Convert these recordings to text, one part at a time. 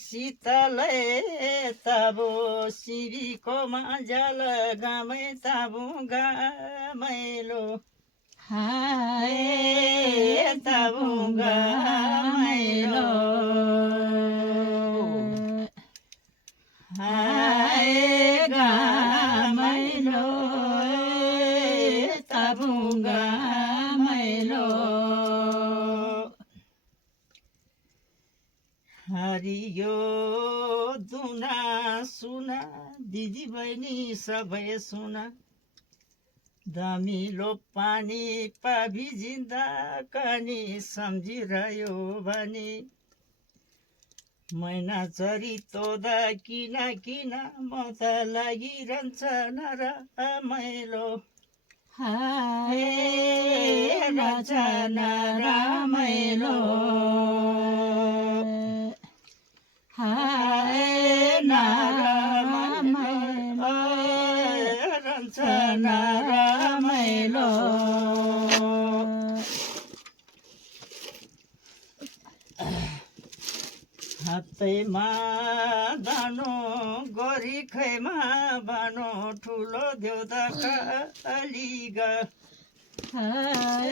शीतलै ताबो सिबीको मजाल गामै ताबु गामैलो हाय ताबु गामैलो हाय गामैलो ताबु गामैलो हरियो दुना सुना दिदी बहिनी सबै सुना दमिलो पानी पाभिजिँदा कानी सम्झिरह्यो भने मैना चरी तोदा किन किन म त लागिरहन्छ नरमाइलो हाय रचना रमाइलो हाय नरमाइलो रचना रमाइलो हातैमा दानो गरी खैमा बानो ठुलो देउता कालीगा हाय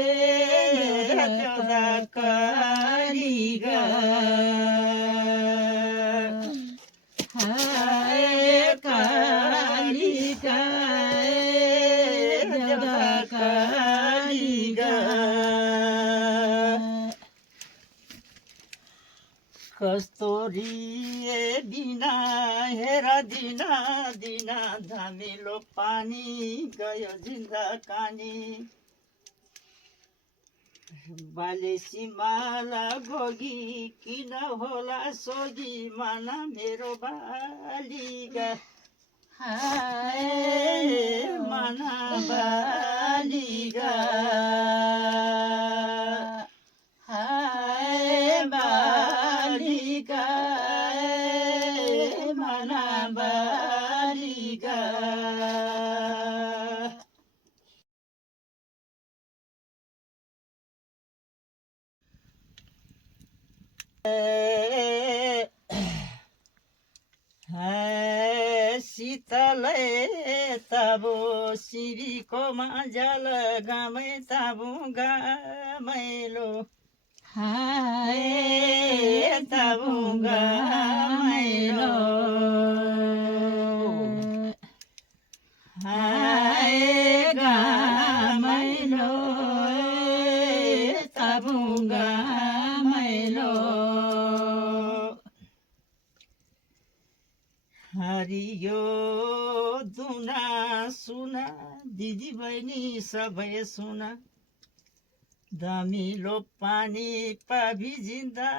देउता कालीगा हाय कालिका देउता कालिका कस्तुरी बिना हेर दिना दिना धमिलो पानी गयो जिन्दा कानी बाले सिमाला गोगी किन होला सोगी माना मेरो बालिगा हाय माना बालिगा हाय बालिका मना बालिका शीतलै ताबो सिबीको मजाल गामै ताबु गामैलो हाय ताबु गामैलो हाय गामैलो ताबु गामैलो हरियो दुना सुना दिदी बहिनी सबै सुना दमिलो पानी पाभिजिँदा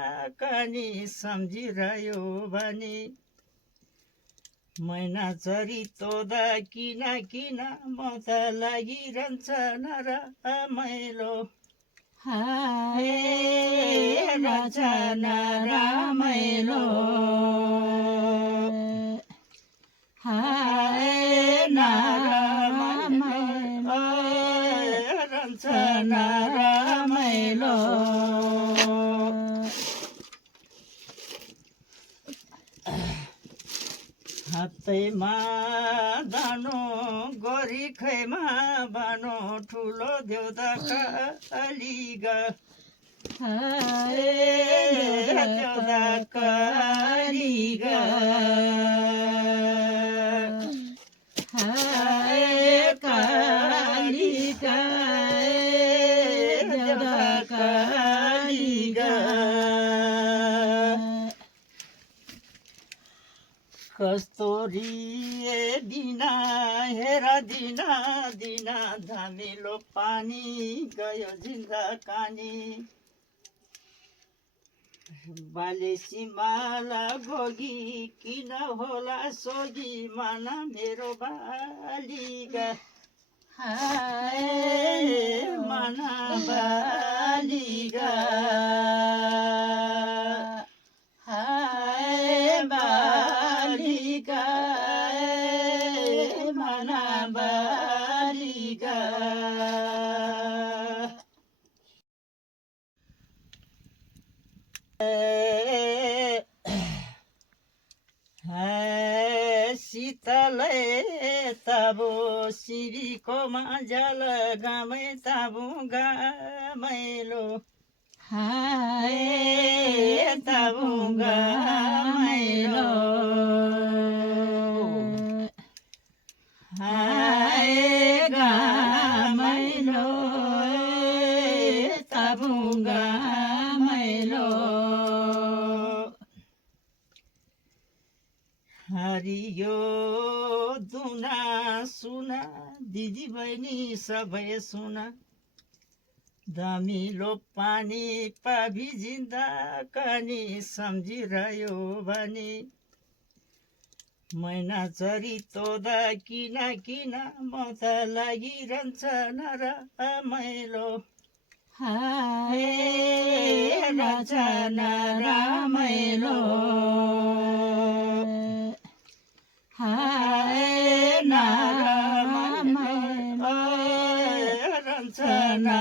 कानी सम्झिरह्यो भने मैना चरी तोदा किन किन म त लागिरहन्छ नरमाइलो हाय रचना रमाइलो हाय नरमाइलो रचना रमाइलो हातैमा दानो गरी खैमा बानो ठुलो देउता कालीगा हाय देउता कालीगा हाय कालिका देउता कालिका कस्तुरी बिना हेर दिना दिना धमिलो पानी गयो जिन्दा कानी बाले सिमाला गोगी किन होला सोगी माना मेरो बालिगा हाय माना बालिगा हाय बालिका मना बालिका शीतलै ताबो सिबीको मजाल गामै ताबु गामैलो हाय ताबु गामैलो हाय गामैलो ताबु गामैलो हरियो दुना सुना दिदी बहिनी सबै सुना दमिलो पानी पाभिजिँदा कनी सम्झिरह्यो भने मैना चरी तोदा किन किन म त लागिरहन्छ नरमाइलो हाय रचना रमाइलो हाय नरमाइलो रचना